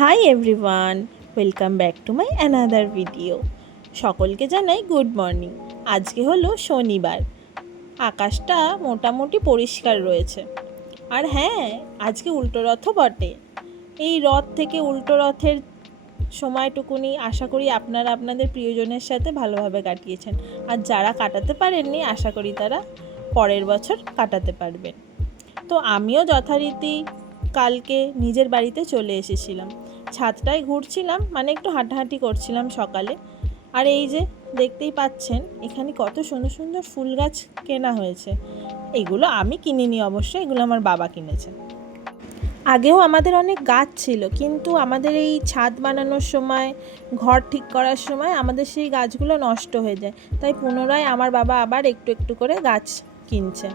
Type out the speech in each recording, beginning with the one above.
Hi everyone, welcome back to my another video. সকলকে জানাই good morning. আজকে হলো শনিবার, আকাশটা মোটামুটি পরিষ্কার রয়েছে। আর হ্যাঁ, আজকে উল্টো রথও বটে। এই রথ থেকে উল্টো রথের সময়টুকুনি আশা করি আপনারা আপনাদের প্রিয়জনের সাথে ভালোভাবে কাটিয়েছেন। আর যারা কাটাতে পারেননি, আশা করি তারা পরের বছর কাটাতে পারবেন। তো আমিও যথারীতি কালকে নিজের বাড়িতে চলে এসেছিলাম। ছাদটায় ঘুরছিলাম, মানে একটু হাঁটাহাঁটি করছিলাম সকালে। আর এই যে দেখতেই পাচ্ছেন, এখানে কত সুন্দর সুন্দর ফুল গাছ কেনা হয়েছে। এগুলো আমি কিনিনি অবশ্য, এগুলো আমার বাবা কিনেছে। আগেও আমাদের অনেক গাছ ছিল, কিন্তু আমাদের এই ছাদ বানানোর সময়, ঘর ঠিক করার সময় আমাদের সেই গাছগুলো নষ্ট হয়ে যায়। তাই পুনরায় আমার বাবা আবার একটু একটু করে গাছ কিনছে।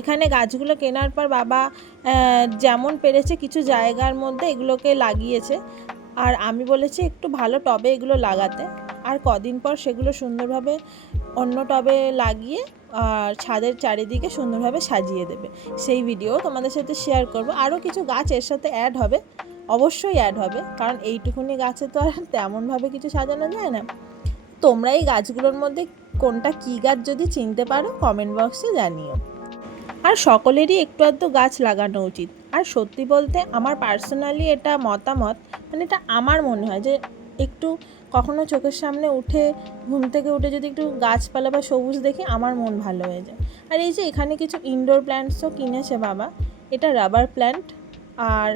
এখানে গাছগুলো কেনার পর বাবা যেমন পেরেছে কিছু জায়গার মধ্যে এগুলোকে লাগিয়েছে। আর আমি বলেছি একটু ভালো টবে এগুলো লাগাতে। আর কদিন পর সেগুলো সুন্দরভাবে অন্য টবে লাগিয়ে ছাদের চারিদিকে সুন্দরভাবে সাজিয়ে দেবে। সেই ভিডিও তোমাদের সাথে শেয়ার করব। আরও কিছু গাছ এর সাথে অ্যাড হবে, অবশ্যই অ্যাড হবে, কারণ এইটুকুনি গাছে তো আর তেমনভাবে কিছু সাজানো যায় না। তোমরা এই গাছগুলোর মধ্যে কোনটা কী গাছ যদি চিনতে পারো কমেন্ট বক্সে জানিও। আর সকলেরই একটু আধটু গাছ লাগানো উচিত। আর সত্যি বলতে আমার পার্সোনালি এটা মতামত, মানে এটা আমার মনে হয় যে একটু কখনো চোখের সামনে উঠে, ঘুম থেকে উঠে যদি একটু গাছপালা বা সবুজ দেখি, আমার মন ভালো হয়ে যায়। আর এই যে এখানে কিছু ইনডোর প্ল্যান্টসও কিনেছে বাবা। এটা রাবার প্ল্যান্ট। আর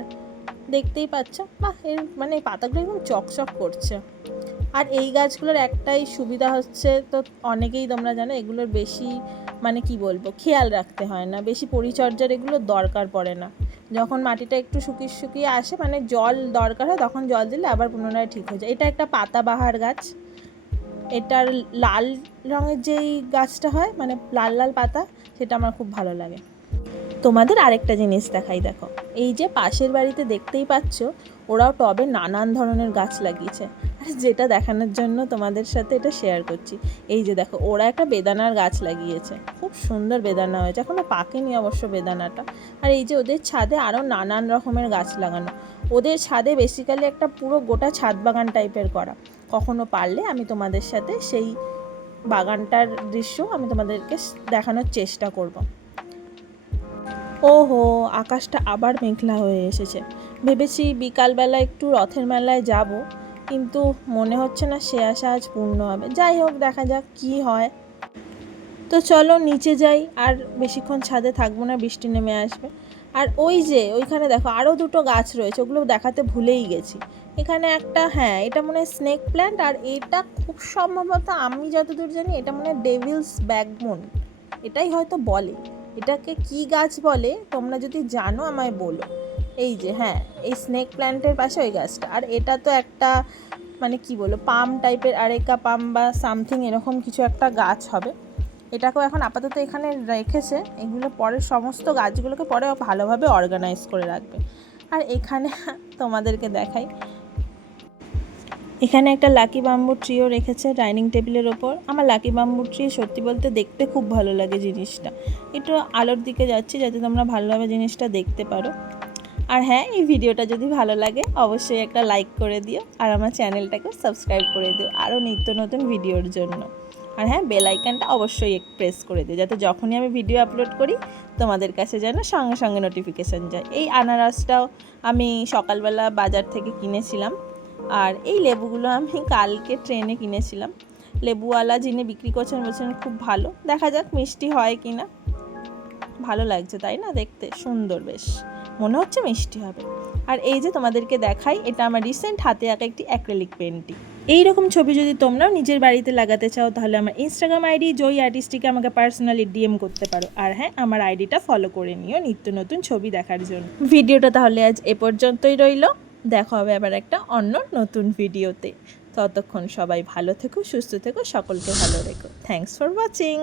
দেখতেই পাচ্ছ, বাহ, এর মানে পাতাগুলো একদম চকচক করছে। আর এই গাছগুলোর একটাই সুবিধা হচ্ছে, তো অনেকেই তোমরা জানো, এগুলোর বেশি মানে কি বলবো, খেয়াল রাখতে হয় না, বেশি পরিচর্যার এগুলো দরকার পড়ে না। যখন মাটিটা একটু শুকিয়ে শুকিয়ে আসে, মানে জল দরকার হয়, তখন জল দিলে আবার পুনরায় ঠিক হয়ে যায়। এটা একটা পাতাবাহার গাছ। এটার লাল রঙের যেই গাছটা হয়, মানে লাল লাল পাতা, সেটা আমার খুব ভালো লাগে। তোমাদের আরেকটা জিনিস দেখাই, দেখো, এই যে পাশের বাড়িতে দেখতেই পাচ্ছ, ওরাও টবে নানান ধরনের গাছ লাগিয়েছে। আর যেটা দেখানোর জন্য তোমাদের সাথে এটা শেয়ার করছি, এই যে দেখো, ওরা একটা বেদানার গাছ লাগিয়েছে। খুব সুন্দর বেদানা হয়েছে, এখনও পাকেনি অবশ্য বেদানাটা। আর এই যে ওদের ছাদে আরও নানান রকমের গাছ লাগানো। ওদের ছাদে বেসিক্যালি একটা পুরো গোটা ছাদ বাগান টাইপের করা। কখনো পারলে আমি তোমাদের সাথে সেই বাগানটার দৃশ্য আমি তোমাদেরকে দেখানোর চেষ্টা করব। ওহো, আকাশটা আবার মেঘলা হয়ে এসেছে। ভেবেছি বিকালবেলা একটু রথের মেলায় যাব, কিন্তু মনে হচ্ছে না সে আশা আজ পূর্ণ হবে। যাই হোক, দেখা যাক কি হয়। তো চলো নিচে যাই, আর বেশিক্ষণ ছাদে থাকবো না, বৃষ্টি নেমে আসবে। আর ওই যে ওইখানে দেখো আরও দুটো গাছ রয়েছে, ওগুলো দেখাতে ভুলেই গেছি। এখানে একটা, হ্যাঁ, এটা মনে হয় স্নেক প্ল্যান্ট। আর এটা খুব সম্ভবত, আমি যতদূর জানি, এটা মনে হয় ডেভিলস ব্যাকবোন, এটাই হয়তো বলে। এটাকে কি গাছ বলে তোমরা যদি জানো আমায় বলো। এই যে, হ্যাঁ, এই স্নেক প্ল্যান্টের পাশে ওই গাছটা। আর এটা তো একটা মানে কি বলো, পাম টাইপের, আরেকা পাম বা সামথিং এরকম কিছু একটা গাছ হবে। এটাকেও এখন আপাতত এখানে রেখেছে। এগুলো পরে সমস্ত গাছগুলোকে পরে ভালোভাবে অর্গানাইজ করে রাখবে। আর এখানে তোমাদেরকে দেখাই, এখানে একটা লাকি বাম্বু ট্রিও রেখেছে ডাইনিং টেবিলের ওপর। আমার লাকি বাম্বু ট্রি সত্যি বলতে দেখতে খুব ভালো লাগে জিনিসটা। একটু আলোর দিকে যাচ্ছি যাতে তোমরা ভালোভাবে জিনিসটা দেখতে পারো। আর হ্যাঁ, এই ভিডিওটা যদি ভালো লাগে অবশ্যই একটা লাইক করে দিও, আর আমার চ্যানেলটাকে সাবস্ক্রাইব করে দিও আরও নিত্য নতুন ভিডিওর জন্য। আর হ্যাঁ, বেল আইকনটা অবশ্যই প্রেস করে দিও, যাতে যখনই আমি ভিডিও আপলোড করি তোমাদের কাছে যেন সঙ্গে সঙ্গে নোটিফিকেশান যায়। এই আনারসটাও আমি সকালবেলা বাজার থেকে কিনেছিলাম। আর এই লেবুগুলো আমি কালকে ট্রেনে কিনেছিলাম। লেবুওয়ালা যিনি বিক্রি করছেন বলছেন খুব ভালো, দেখা যাক মিষ্টি হয় কি না। ভালো লাগছে তাই না, দেখতে সুন্দর, বেশ মনে হচ্ছে মিষ্টি হবে। আর এই যে তোমাদেরকে দেখাই, এটা আমার রিসেন্ট হাতে আঁকা একটি অ্যাক্রিলিক পেন্টিং। এইরকম ছবি যদি তোমরাও নিজের বাড়িতে লাগাতে চাও, তাহলে আমার ইনস্টাগ্রাম আইডি জয়ী আর্টিস্টিকে আমাকে পার্সোনালি ডিএম করতে পারো। আর হ্যাঁ, আমার আইডিটা ফলো করে নিও নিত্য নতুন ছবি দেখার জন্য। ভিডিওটা তাহলে আজ এ পর্যন্তই রইল। দেখা হবে আবার একটা অন্য নতুন ভিডিওতে। ততক্ষণ সবাই ভালো থেকো, সুস্থ থেকো, সকলকে ভালো রেখো। Thanks for watching.